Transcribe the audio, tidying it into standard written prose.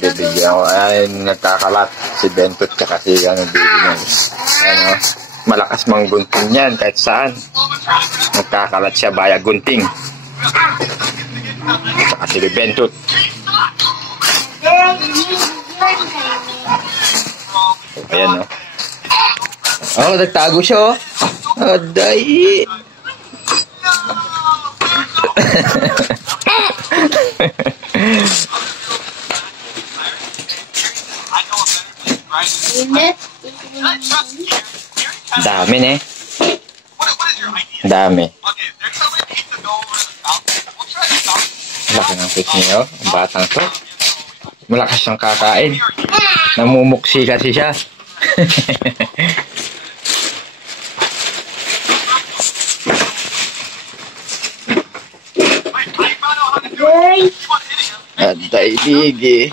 Bibigyan ko. Ay, nagkakalat. Si Bentot tsaka si baby niya. Ano, malakas mang gunting yan kahit saan. Nagkakalat siya baya gunting. Tsaka si Bentot. Ayan, no. Oh, nagtago siya, oh. Aday. Dami, ne? Dami. Laki ng fish niyo, ang batang to. Malakas siyang kakain. Namumuksi kasi siya. Aday, bigi.